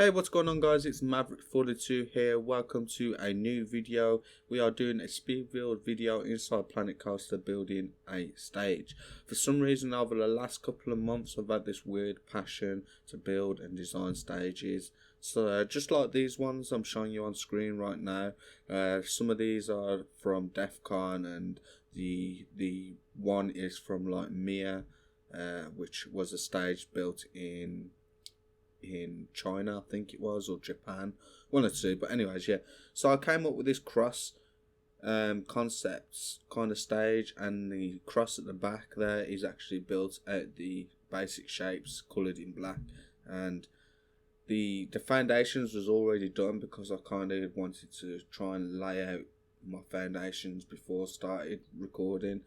Hey, what's going on guys? It's Maverick 42 here. Welcome to a new video. We are doing a speed build video inside Planet Coaster building a stage. For some reason over the last couple of months I've had this weird passion to build and design stages. So just like these ones I'm showing you on screen right now. Some of these are from DEF CON and the one is from like Mia, which was a stage built in China, I think it was, or Japan, one or two. But anyways, yeah. So I came up with this cross concepts kind of stage, and the cross at the back there is actually built out the basic shapes coloured in black, and the foundations was already done because I kind of wanted to try and lay out my foundations before I started recording,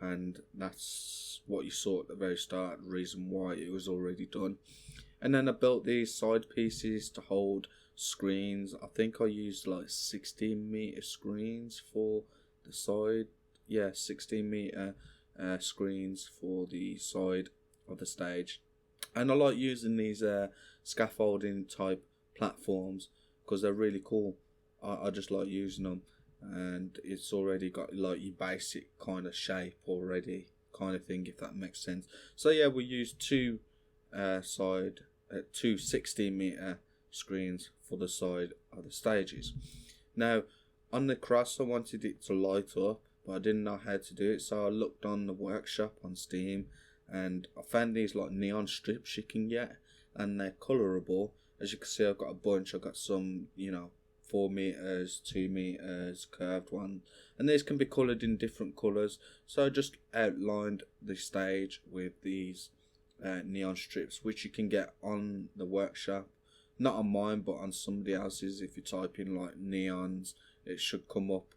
and that's what you saw at the very start, the reason why it was already done. And then I built these side pieces to hold screens. I think I used like 16-meter screens for the side. Yeah, 16-meter screens for the side of the stage. And I like using these scaffolding type platforms because they're really cool. I just like using them, and it's already got like your basic kind of shape already, kind of thing, if that makes sense. So yeah, we used two 16-meter screens for the side of the stages. Now on the cross I wanted it to light up, but I didn't know how to do it, so I looked on the workshop on Steam and I found these like neon strips you can get, and they're colorable. As you can see, I've got a bunch. I've got some 4 meters, 2 meters, curved one, and these can be colored in different colors. So I just outlined the stage with these neon strips, which you can get on the workshop, not on mine but on somebody else's. If you type in like neons, it should come up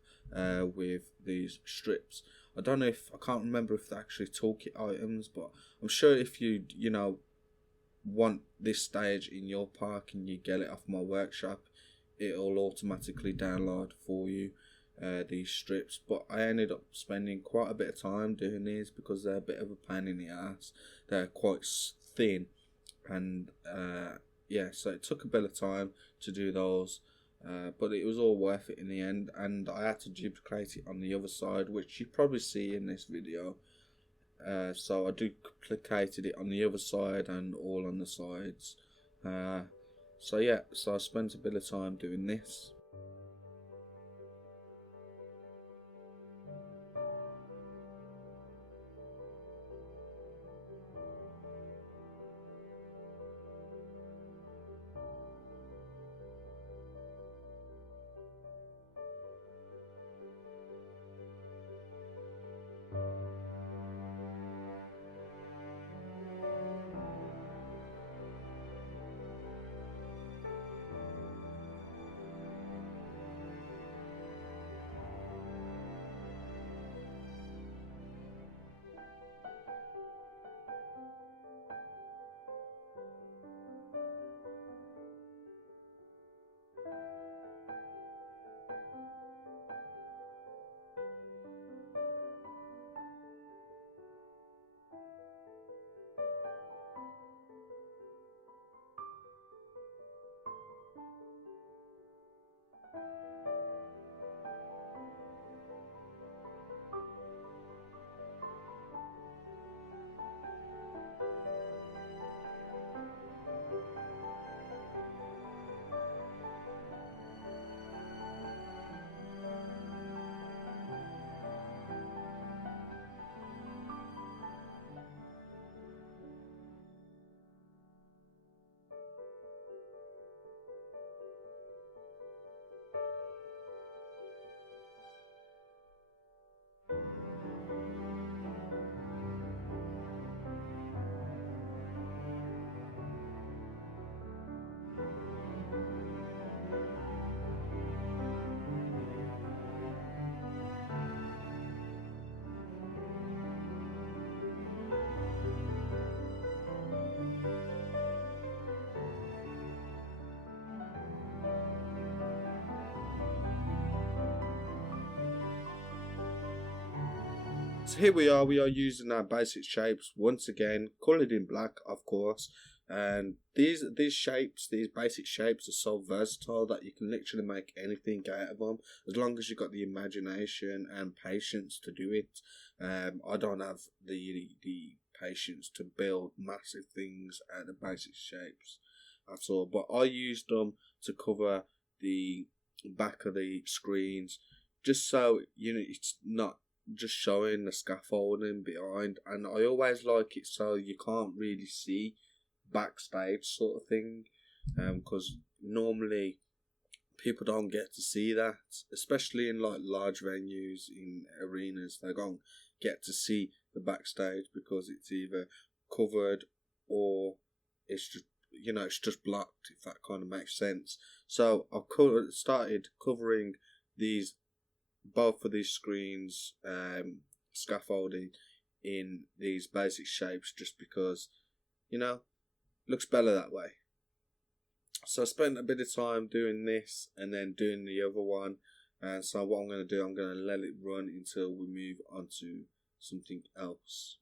with these strips. I don't know if, I can't remember if they're actually toolkit items, but I'm sure if you want this stage in your park and you get it off my workshop, it'll automatically download for you these strips. But I ended up spending quite a bit of time doing these because they're a bit of a pain in the ass. They're quite thin, and yeah, so it took a bit of time to do those, but it was all worth it in the end. And I had to duplicate it on the other side, which you probably see in this video. So I duplicated it on the other side and all on the sides. So yeah, so I spent a bit of time doing this. So here we are using our basic shapes once again, coloured in black of course. And these shapes, these basic shapes, are so versatile that you can literally make anything out of them as long as you've got the imagination and patience to do it. I don't have the patience to build massive things out of basic shapes at all, but I used them to cover the back of the screens, just so it's not just showing the scaffolding behind. And I always like it so you can't really see backstage sort of thing, because normally people don't get to see that, especially in like large venues in arenas. They don't get to see the backstage because it's either covered or it's just it's just blocked, if that kind of makes sense. So I've started covering these both of these screens, scaffolding in these basic shapes, just because looks better that way. So I spent a bit of time doing this and then doing the other one. And so what I'm going to do, I'm going to let it run until we move on to something else.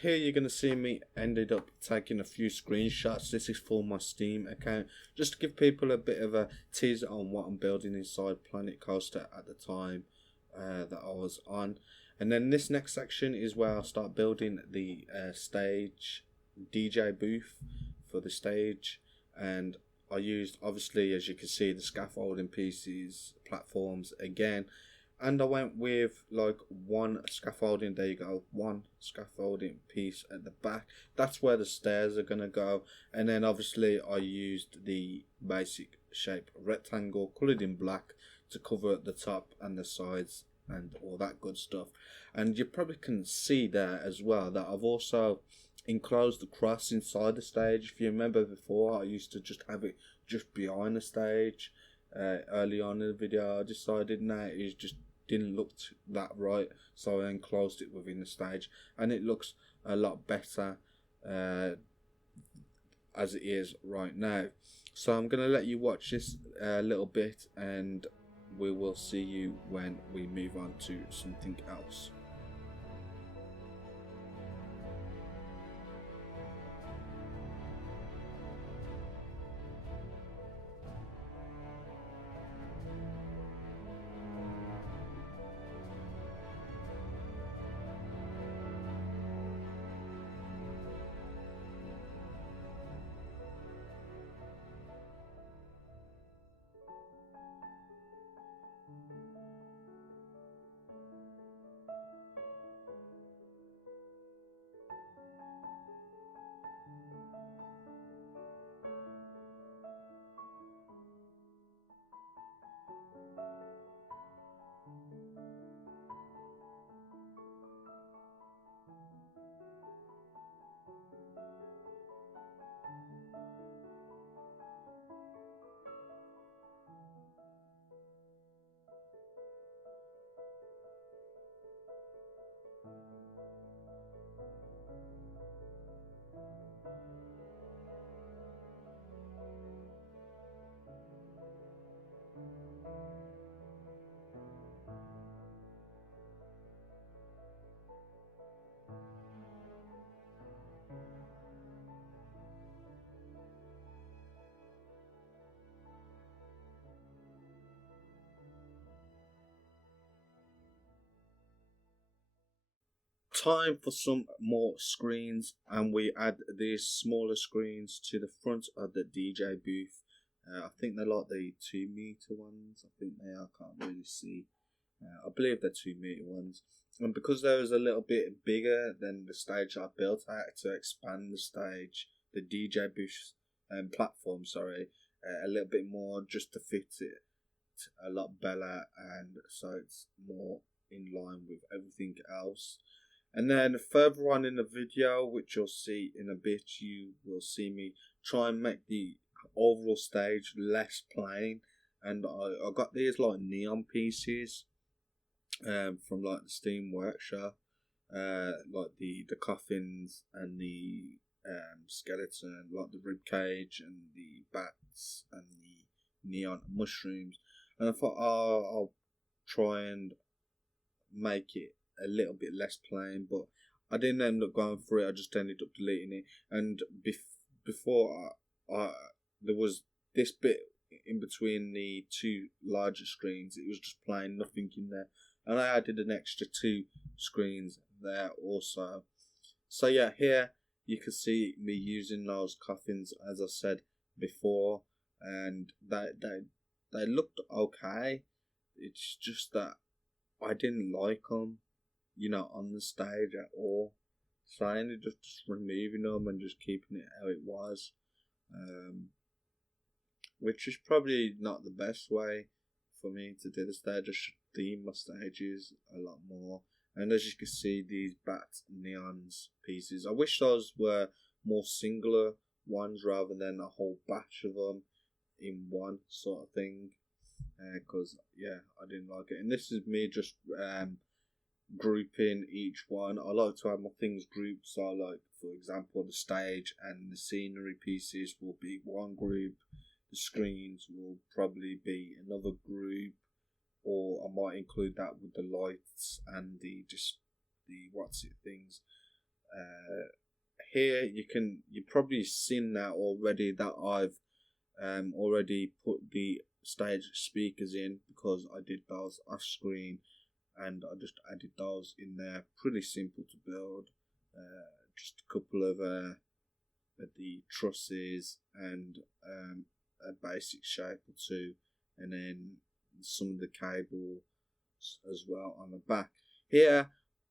Here you're going to see me ended up taking a few screenshots. This is for my Steam account, just to give people a bit of a teaser on what I'm building inside Planet Coaster at the time that I was on. And then this next section is where I'll start building the stage DJ booth for the stage. And I used, obviously, as you can see, the scaffolding pieces, platforms again. And I went with like one scaffolding, there you go, one scaffolding piece at the back. That's where the stairs are going to go. And then obviously I used the basic shape rectangle coloured in black to cover the top and the sides and all that good stuff. And you probably can see there as well that I've also enclosed the cross inside the stage. If you remember before, I used to just have it just behind the stage. Early on in the video, I decided it just didn't look that right, so I enclosed it within the stage, and it looks a lot better as it is right now. So I'm going to let you watch this a little bit, and we will see you when we move on to something else. Time for some more screens, and we add these smaller screens to the front of the DJ booth. I think they're like the 2 meter ones. I think they are. I can't really see I believe they're 2 meter ones. And because they was a little bit bigger than the stage I built, I had to expand the stage, the DJ booth platform, sorry, a little bit more just to fit it a lot better, and so it's more in line with everything else. And then further on in the video, which you'll see in a bit, you will see me try and make the overall stage less plain. And I got these like neon pieces from like the Steam Workshop, like the coffins and the skeleton, like the rib cage and the bats and the neon mushrooms. And I thought, oh, I'll try and make it a little bit less plain, but I didn't end up going for it. I just ended up deleting it. And before there was this bit in between the two larger screens. It was just plain, nothing in there. And I added an extra 2 screens there also. So yeah, here you can see me using those coffins as I said before, and they looked okay. It's just that I didn't like them, on the stage at all. So I ended up just removing them and just keeping it how it was, which is probably not the best way for me to do the stage. I should theme my stages a lot more. And as you can see, these bat neons pieces, I wish those were more singular ones rather than a whole batch of them in one sort of thing, because yeah, I didn't like it. And this is me just grouping each one. I like to have my things grouped, so like, for example, the stage and the scenery pieces will be one group, the screens will probably be another group, or I might include that with the lights and the what's it things. Here you've probably seen that already, that I've already put the stage speakers in because I did those off screen, and I just added those in there. Pretty simple to build, just a couple of the trusses and a basic shape or two, and then some of the cables as well on the back. Here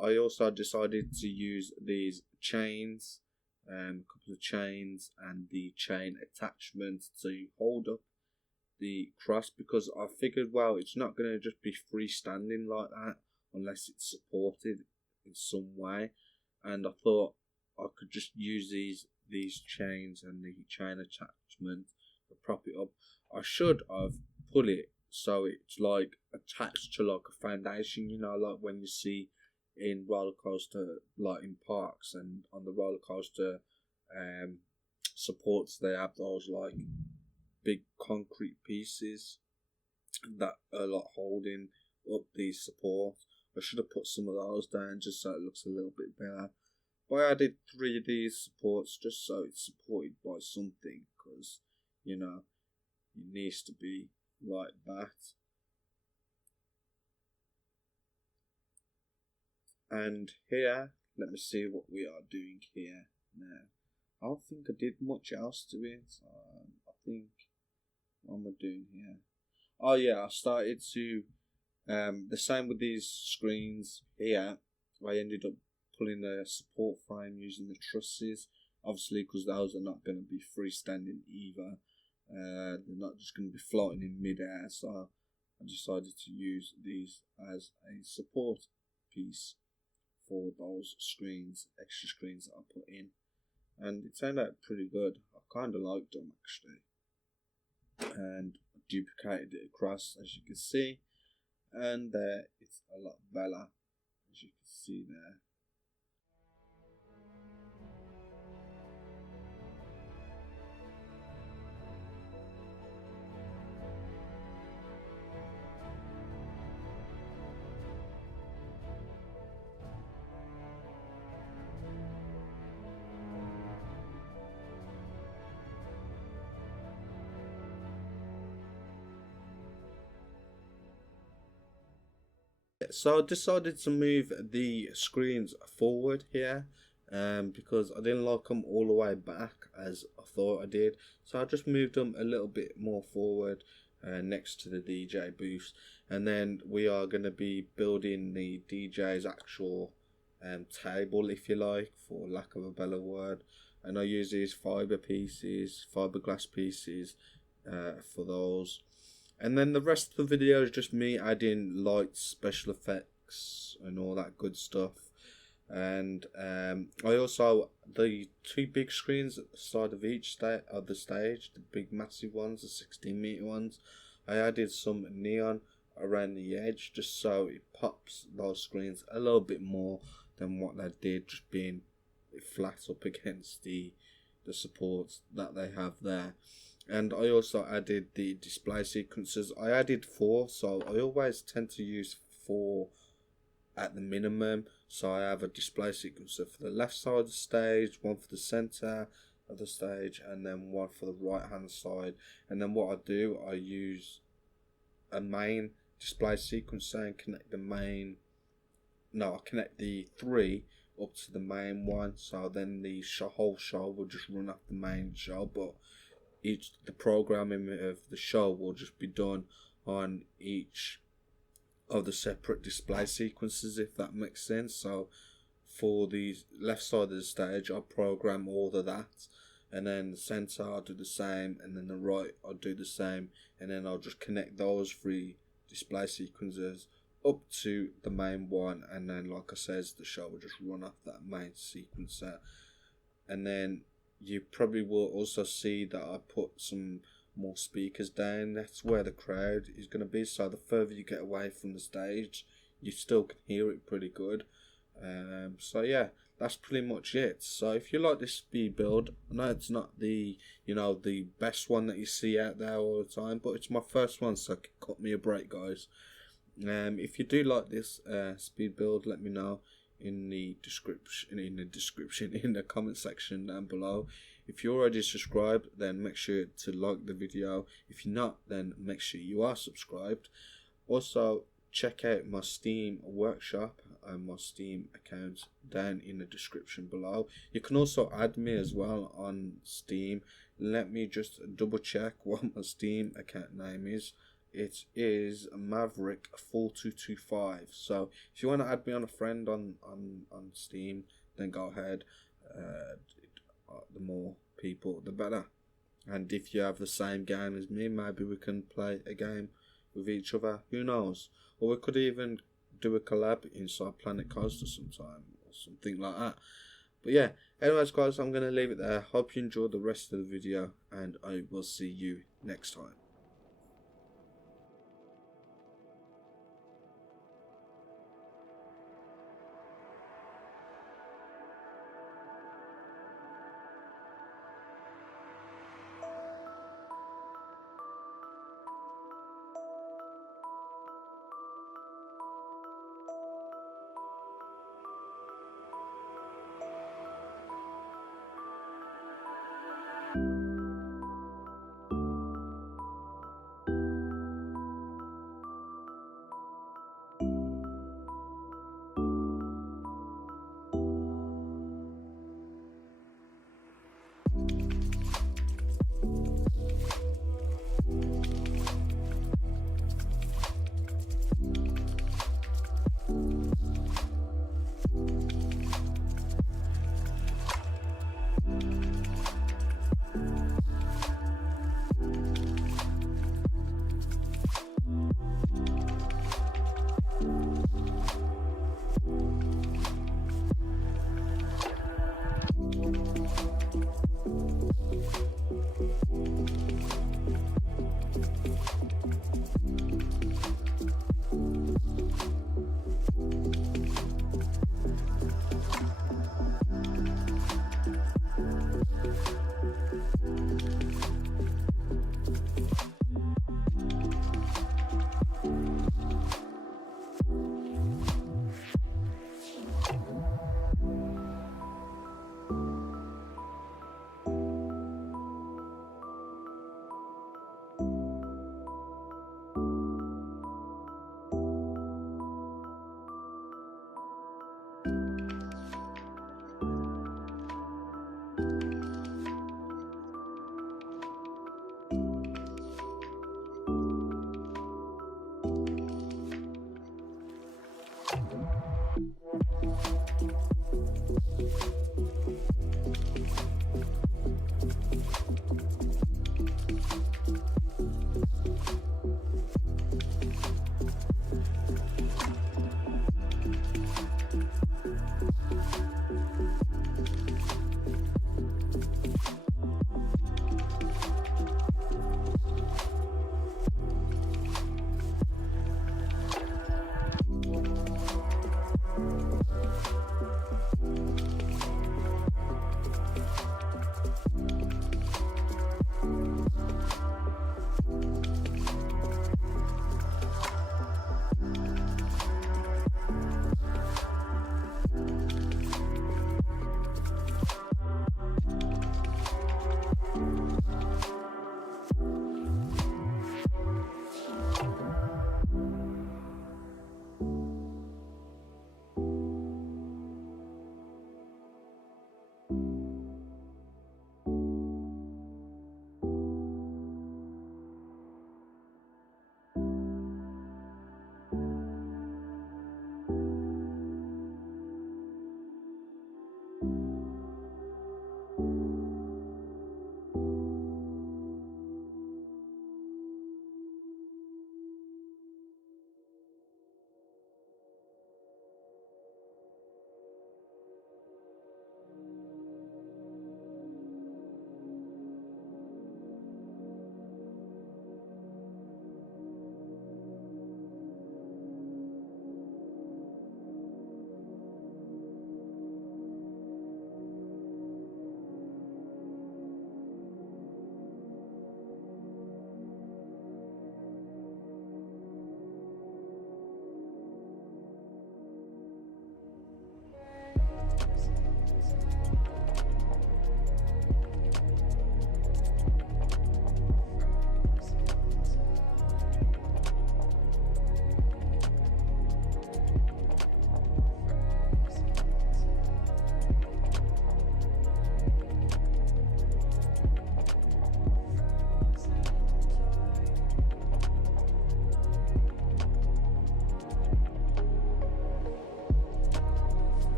I also decided to use these chains, a couple of chains and the chain attachment to hold up the cross, because I figured, well, it's not going to just be freestanding like that unless it's supported in some way, and I thought I could just use these chains and the chain attachment to prop it up. I should have put it so it's like attached to like a foundation, like when you see in roller coaster, like in parks and on the roller coaster supports, they have those like big concrete pieces that are like holding up these supports. I should have put some of those down just so it looks a little bit better. But I added 3 of these supports just so it's supported by something, because it needs to be like that. And here, let me see what we are doing here now. I don't think I did much else to it. I think, what am I doing here? Oh yeah, I started to the same with these screens here. I ended up pulling a support frame using the trusses, obviously, because those are not going to be freestanding either. They're not just going to be floating in mid-air, so I decided to use these as a support piece for those screens, extra screens that I put in, and it turned out pretty good. I kind of liked them actually, and I duplicated it across, as you can see, and there it's a lot better, as you can see there. So I decided to move the screens forward here, because I didn't like them all the way back as I thought I did. So I just moved them a little bit more forward, next to the DJ booth, and then we are going to be building the DJ's actual table, if you like, for lack of a better word. And I use these fiberglass pieces for those. And then the rest of the video is just me adding lights, special effects, and all that good stuff. And I also, the two big screens at the side of each of the stage, the big massive ones, the 16-meter ones, I added some neon around the edge just so it pops those screens a little bit more than what they did, just being flat up against the supports that they have there. And I also added the display sequences. I added 4, so I always tend to use 4 at the minimum. So I have a display sequencer for the left side of the stage, one for the center of the stage, and then one for the right hand side. And then what I do, I use a main display sequencer and connect I connect the 3 up to the main one, so then the whole show will just run off the main show, but the programming of the show will just be done on each of the separate display sequences, if that makes sense. So for the left side of the stage, I'll program all of that, and then the center I'll do the same, and then the right I'll do the same, and then I'll just connect those 3 display sequences up to the main one, and then, like I says, the show will just run off that main sequencer. And then you probably will also see that I put some more speakers down. That's where the crowd is going to be, so the further you get away from the stage, you still can hear it pretty good. So yeah, that's pretty much it. So if you like this speed build, I know it's not the the best one that you see out there all the time, but it's my first one, so cut me a break, guys. If you do like this speed build, let me know in the description, in the comment section down below. If you're already subscribed, then make sure to like the video. If you're not, then make sure you are subscribed. Also, check out my Steam workshop and my Steam account down in the description below. You can also add me as well on Steam. Let me just double check what my Steam account name is. It is Maverick 4225. So if you want to add me on a friend on Steam, then go ahead. The more people, the better. And if you have the same game as me, maybe we can play a game with each other. Who knows? Or we could even do a collab inside Planet Coaster sometime, or something like that. But yeah, anyways guys, I'm going to leave it there. Hope you enjoyed the rest of the video, and I will see you next time.